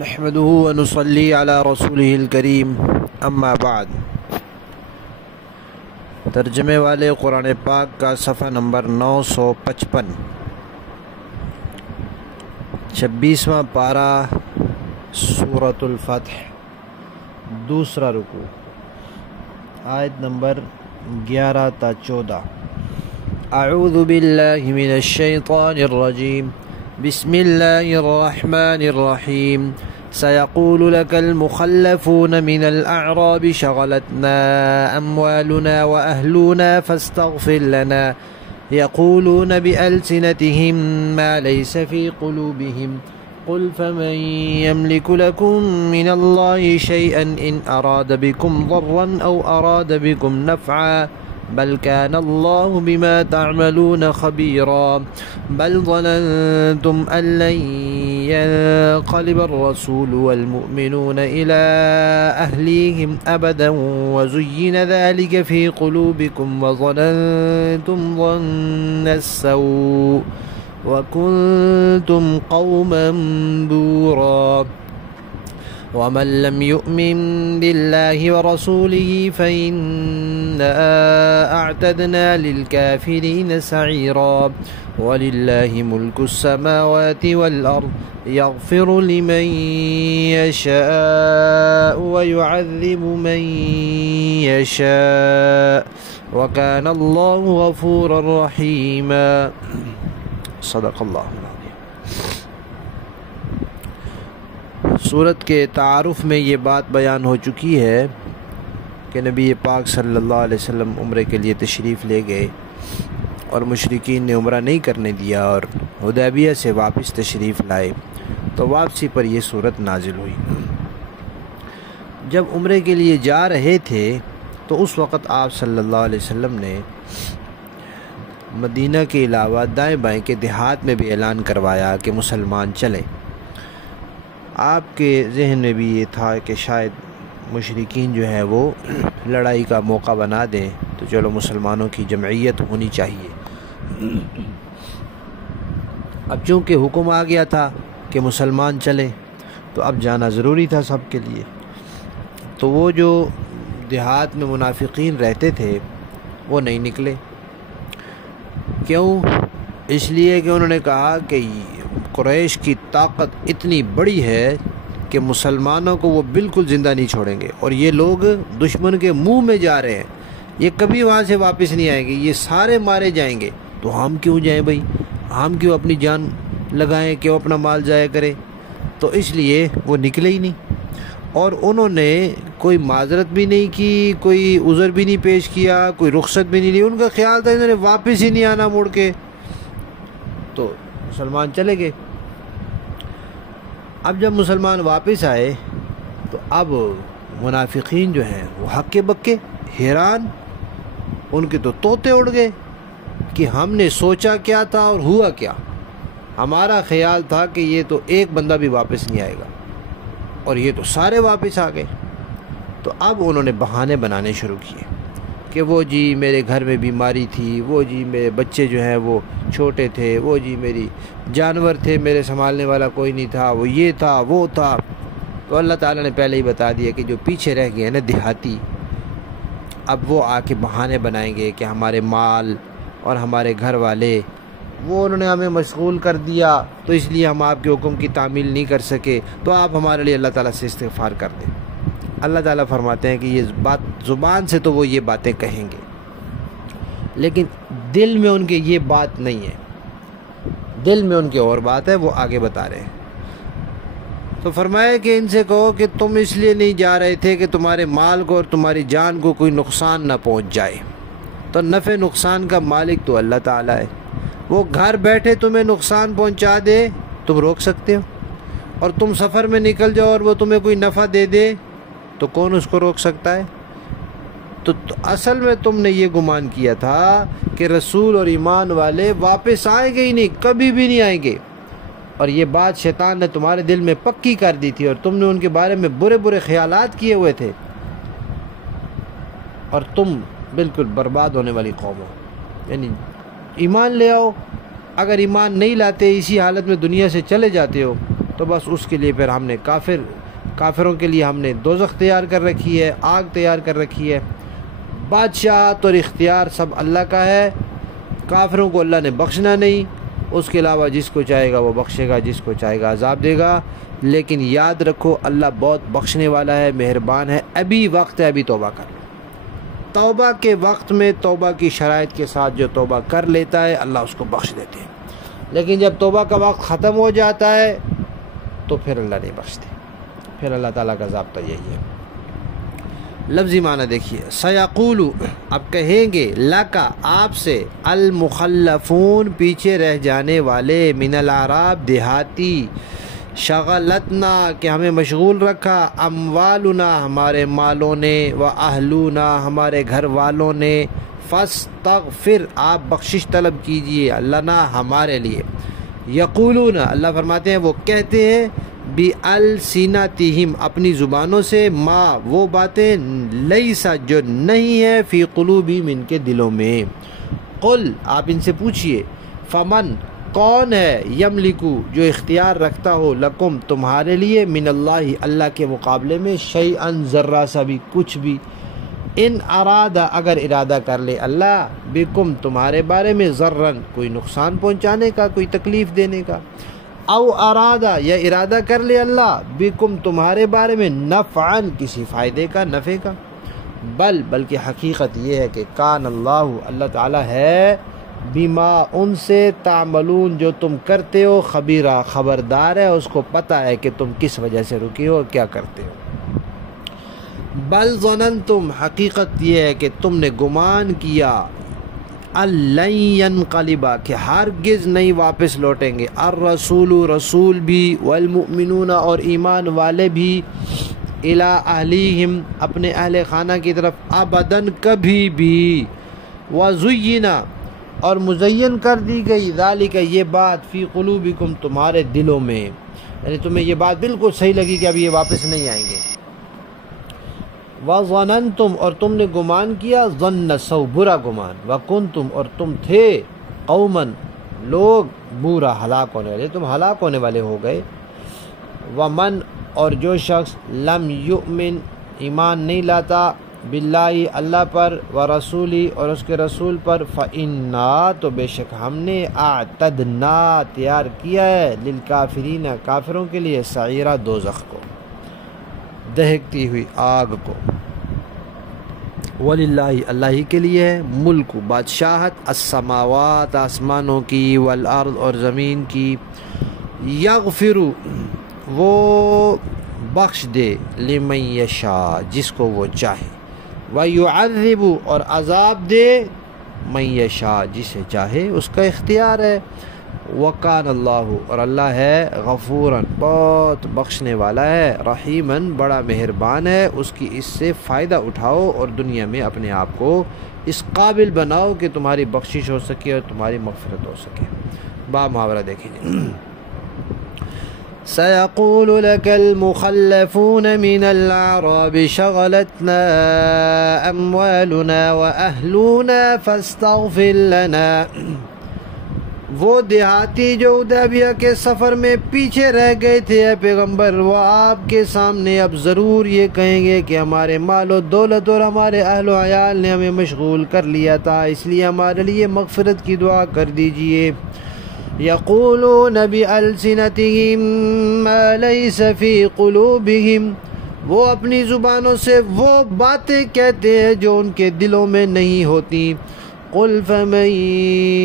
نحمده ونصلي على رسوله الكريم اما بعد۔ ترجمے والے قرآن پاک کا صفحہ نمبر 955، 26واں پارہ سورۃ الفتح، دوسرا رکوع، آیت نمبر 11 تا 14۔ اعوذ باللہ من الشیطان الرجیم، بسم اللہ الرحمن الرحیم۔ سيقول لك المخلفون من الأعراب شغلتنا أموالنا وأهلنا فاستغفر لنا، يقولون بألسنتهم ما ليس في قلوبهم، قل فمن يملك لكم من الله شيئا إن أراد بكم ضرا أو أراد بكم نفعا، بل كان الله بما تعملون خبيرا، بل ظننتم أن لن ينقلب الرسول والمؤمنون إلى أهليهم أبدا وزين ذلك في قلوبكم وظننتم ظن السوء وكنتم قوما بورا، ومن لم يؤمن بالله ورسوله فإنا أعتدنا للكافرين سعيرا، ولله ملك السماوات والأرض يغفر لمن يشاء ويعذب من يشاء وكان الله غفورا رحيما۔ صدق اللہ العظیم۔ سورت کے تعارف میں یہ بات بیان ہو چکی ہے کہ نبی پاک صلی اللہ علیہ وسلم عمرے کے لیے تشریف لے گئے اور مشرکین نے عمرہ نہیں کرنے دیا اور حدیبیہ سے واپس تشریف لائے، تو واپسی پر یہ سورت نازل ہوئی۔ جب عمرے کے لیے جا رہے تھے تو اس وقت آپ صلی اللہ علیہ وسلم نے مدینہ کے علاوہ دائیں بائیں کے دیہات میں بھی اعلان کروایا کہ مسلمان چلیں۔ آپ کے ذہن میں بھی یہ تھا کہ شاید مشرکین جو ہیں وہ لڑائی کا موقع بنا دیں، تو چلو مسلمانوں کی جمعیت ہونی چاہیے۔ اب چونکہ حکم آ گیا تھا کہ مسلمان چلیں تو اب جانا ضروری تھا سب کے لیے۔ تو وہ جو دیہات میں منافقین رہتے تھے وہ نہیں نکلے۔ کیوں؟ اس لیے کہ انہوں نے کہا کہ قریش کی طاقت اتنی بڑی ہے کہ مسلمانوں کو وہ بالکل زندہ نہیں چھوڑیں گے، اور یہ لوگ دشمن کے منہ میں جا رہے ہیں، یہ کبھی وہاں سے واپس نہیں آئیں گے، یہ سارے مارے جائیں گے، تو ہم کیوں جائیں بھائی، ہم کیوں اپنی جان لگائیں، کیوں اپنا مال ضائع کریں؟ تو اس لیے وہ نکلے ہی نہیں، اور انہوں نے کوئی معذرت بھی نہیں کی، کوئی عذر بھی نہیں پیش کیا، کوئی رخصت بھی نہیں لی۔ ان کا خیال تھا انہوں نے واپس ہی نہیں آنا مڑ کے، تو مسلمان چلے گئے۔ اب جب مسلمان واپس آئے تو اب منافقین جو ہیں وہ ہکے بکے حیران، ان کے تو طوطے اڑ گئے کہ ہم نے سوچا کیا تھا اور ہوا کیا، ہمارا خیال تھا کہ یہ تو ایک بندہ بھی واپس نہیں آئے گا اور یہ تو سارے واپس آ گئے۔ تو اب انہوں نے بہانے بنانے شروع کیے کہ وہ جی میرے گھر میں بیماری تھی، وہ جی میرے بچے جو ہیں وہ چھوٹے تھے، وہ جی میری جانور تھے، میرے سنبھالنے والا کوئی نہیں تھا، وہ یہ تھا وہ تھا۔ تو اللہ تعالیٰ نے پہلے ہی بتا دیا کہ جو پیچھے رہ گئے ہیں نا دیہاتی، اب وہ آ کے بہانے بنائیں گے کہ ہمارے مال اور ہمارے گھر والے وہ انہوں نے ہمیں مشغول کر دیا، تو اس لیے ہم آپ کے حکم کی تعمیل نہیں کر سکے، تو آپ ہمارے لیے اللہ تعالیٰ سے استغفار کر دیں۔ اللہ تعالیٰ فرماتے ہیں کہ یہ بات زبان سے تو وہ یہ باتیں کہیں گے، لیکن دل میں ان کے یہ بات نہیں ہے، دل میں ان کے اور بات ہے، وہ آگے بتا رہے ہیں۔ تو فرمایا کہ ان سے کہو کہ تم اس لیے نہیں جا رہے تھے کہ تمہارے مال کو اور تمہاری جان کو کوئی نقصان نہ پہنچ جائے، تو نفع نقصان کا مالک تو اللہ تعالیٰ ہے، وہ گھر بیٹھے تمہیں نقصان پہنچا دے تم روک سکتے ہو، اور تم سفر میں نکل جاؤ اور وہ تمہیں کوئی نفع دے دے تو کون اس کو روک سکتا ہے؟ تو اصل میں تم نے یہ گمان کیا تھا کہ رسول اور ایمان والے واپس آئیں گے ہی نہیں، کبھی بھی نہیں آئیں گے، اور یہ بات شیطان نے تمہارے دل میں پکی کر دی تھی، اور تم نے ان کے بارے میں برے برے خیالات کیے ہوئے تھے، اور تم بالکل برباد ہونے والی قوم ہو۔ یعنی ایمان لے آؤ، اگر ایمان نہیں لاتے اسی حالت میں دنیا سے چلے جاتے ہو تو بس اس کے لیے پھر ہم نے کافروں کے لیے ہم نے دوزخ تیار کر رکھی ہے، آگ تیار کر رکھی ہے۔ بادشاہت اور اختیار سب اللہ کا ہے، کافروں کو اللہ نے بخشنا نہیں، اس کے علاوہ جس کو چاہے گا وہ بخشے گا، جس کو چاہے گا عذاب دے گا۔ لیکن یاد رکھو اللہ بہت بخشنے والا ہے، مہربان ہے۔ ابھی وقت ہے، ابھی توبہ کر لو۔ توبہ کے وقت میں توبہ کی شرائط کے ساتھ جو توبہ کر لیتا ہے اللہ اس کو بخش دیتے ہیں، لیکن جب توبہ کا وقت ختم ہو جاتا ہے تو پھر اللہ نہیں بخشتے، پھر اللہ تعالیٰ کا ضابطہ یہی ہے۔ لفظی معنی دیکھیے، سیقول، اب کہیں گے، لکا، آپ سے، المخلفون، پیچھے رہ جانے والے، من الاعراب، دیہاتی، شغلتنا، کہ ہمیں مشغول رکھا، اموالنا، ہمارے مالوں نے، و اہلونا، ہمارے گھر والوں نے، فاستغفر، آپ بخشش طلب کیجئے، لنا، ہمارے لیے، یقولون، اللہ فرماتے ہیں وہ کہتے ہیں، بِأَلْسِنَتِهِمْ، اپنی زبانوں سے، ما، وہ باتیں، لیسا، جو نہیں ہے، فی قلوبہم، ان کے دلوں میں۔ قل، آپ ان سے پوچھئے، فمن، کون ہے، یملکو، جو اختیار رکھتا ہو، لکم، تمہارے لیے، من اللہ، اللہ کے مقابلے میں، شیئن، ذرہ سا بھی، کچھ بھی، ان ارادہ، اگر ارادہ کر لے اللہ، بکم، تمہارے بارے میں، ضرن، کوئی نقصان پہنچانے کا، کوئی تکلیف دینے کا، او ارادہ، یا ارادہ کر لے اللہ، بکم، تمہارے بارے میں، نفعن، کسی فائدے کا، نفع کا، بلکہ حقیقت یہ ہے کہ کان اللہ، اللہ تعالی ہے، بما، ان سے، تعملون، جو تم کرتے ہو، خبیرہ، خبردار ہے، اس کو پتہ ہے کہ تم کس وجہ سے رکے ہو، کیا کرتے ہو۔ بل ظننتم، حقیقت یہ ہے کہ تم نے گمان کیا، لن ینقلبا، کہ ہرگز نہیں واپس لوٹیں گے، الرسول، رسول بھی، والمؤمنون، اور ایمان والے بھی، الی اہلیہم، اپنے اہل خانہ کی طرف، ابداً، کبھی بھی، وزینا، اور مزین کر دی گئی، ذالک، یہ بات، فی قلوبکم، تمہارے دلوں میں، یعنی تمہیں یہ بات بالکل صحیح لگی کہ اب یہ واپس نہیں آئیں گے۔ وَظَنَنْتُمْ، اور تم نے گمان کیا، ظن، سو، برا گمان، وَكُنْتُمْ، اور تم تھے، قوماً، لوگ، برا، ہلاک ہونے والے، تم ہلاک ہونے والے ہو گئے۔ وَمَنْ، اور جو شخص، لم یؤمن، ایمان نہیں لاتا، باللہ، اللہ پر، ورسولی، اور اس کے رسول پر، فَإِنَّا، تو بے شک ہم نے، اعتدنا، تیار کیا ہے، للکافرین، کافروں کے لیے، سعیرہ، دوزخ کو، دہکتی ہوئی آگ کو۔ وَلِلَّهِ، اللہ ہی کے لیے ہے، ملک، بادشاہت، السماوات، آسمانوں کی، والارض، اور زمین کی، یغفر، وہ بخش دے، لمن یشاء، جس کو وہ چاہے، وَيُعَذِّبُ، اور عذاب دے، من یشاء، جسے چاہے، اس کا اختیار ہے۔ وَقَانَ اللَّهُ، اور اللہ ہے، غفوراً، بہت بخشنے والا ہے، رحیماً، بڑا مہربان ہے، اس کی اس سے فائدہ اٹھاؤ اور دنیا میں اپنے آپ کو اس قابل بناؤ کہ تمہاری بخشش ہو سکے اور تمہاری مغفرت ہو سکے۔ با محاورہ دیکھیں گے، سَيَقُولُ لَكَ الْمُخَلَّفُونَ مِنَ الْأَعْرَابِ شَغَلَتْنَا أَمْوَالُنَا وَأَهْلُونَا فَاسْتَغْفِرْ لَنَا، وہ دیہاتی جو حدیبیہ کے سفر میں پیچھے رہ گئے تھے، اے پیغمبر، وہ آپ کے سامنے اب ضرور یہ کہیں گے کہ ہمارے مال و دولت اور ہمارے اہل و عیال نے ہمیں مشغول کر لیا تھا، اس لیے ہمارے لیے مغفرت کی دعا کر دیجئے۔ یقولون بِأَلْسِنَتِهِم مَا لَيْسَ فِي قُلُوبِهِمْ، وہ اپنی زبانوں سے وہ باتیں کہتے ہیں جو ان کے دلوں میں نہیں ہوتی۔ قل فمن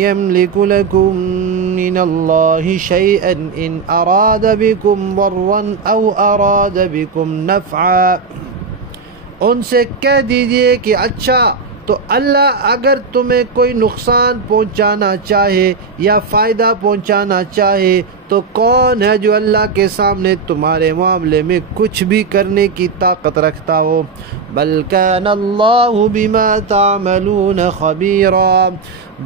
يملك لكم من الله شيئا إن أراد بكم ضرا أو أراد بكم نفعا، ان سے کہہ دیجئے کہ اچھا تو اللہ اگر تمہیں کوئی نقصان پہنچانا چاہے یا فائدہ پہنچانا چاہے تو کون ہے جو اللہ کے سامنے تمہارے معاملے میں کچھ بھی کرنے کی طاقت رکھتا ہو؟ بل کان اللہ بما تعملون خبیرا،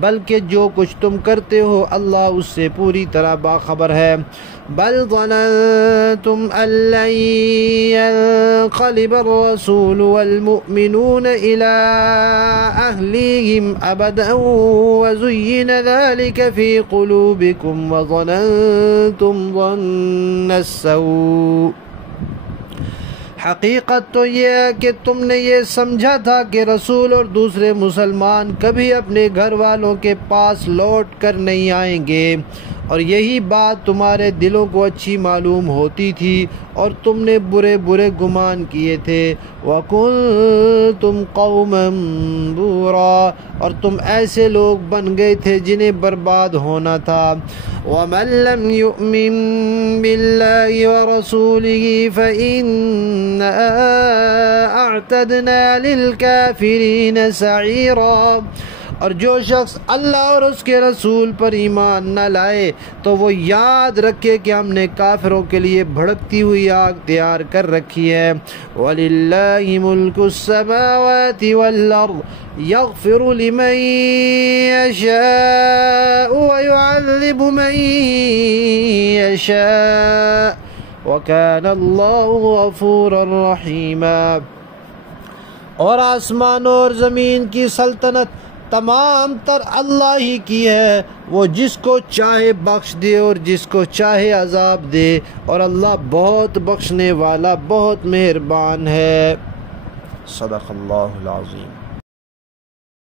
بلکہ جو کچھ تم کرتے ہو اللہ اس سے پوری طرح باخبر ہے۔ بل ظننتم ان لن ينقلب الرسول والمؤمنون الى اهليهم ابدا وزين ذلك في قلوبكم وظننتم ظننتم ظن السوء، حقیقت تو یہ ہے کہ تم نے یہ سمجھا تھا کہ رسول اور دوسرے مسلمان کبھی اپنے گھر والوں کے پاس لوٹ کر نہیں آئیں گے، اور یہی بات تمہارے دلوں کو اچھی معلوم ہوتی تھی اور تم نے برے برے گمان کیے تھے۔ وَكُنْتُمْ قَوْمًا بُورًا، اور تم ایسے لوگ بن گئے تھے جنہیں برباد ہونا تھا۔ وَمَن لَّمْ يُؤْمِن بِاللَّهِ وَرَسُولِهِ فَإِنَّا أَعْتَدْنَا لِلْكَافِرِينَ سَعِيرًا، اور جو شخص اللہ اور اس کے رسول پر ایمان نہ لائے تو وہ یاد رکھے کہ ہم نے کافروں کے لیے بھڑکتی ہوئی آگ تیار کر رکھی ہے۔ وَلِلَّهِ مُلْكُ السَّمَاوَاتِ وَالْأَرْضِ يَغْفِرُ لِمَن يَشَاءُ وَيُعَذِّبُ مَن يَشَاءُ وَكَانَ اللَّهُ غَفُورًا رَحِيمًا، اور آسمانوں اور زمین کی سلطنت تمام تر اللہ ہی کی ہے، وہ جس کو چاہے بخش دے اور جس کو چاہے عذاب دے، اور اللہ بہت بخشنے والا بہت مہربان ہے۔ صدق اللہ العظیم۔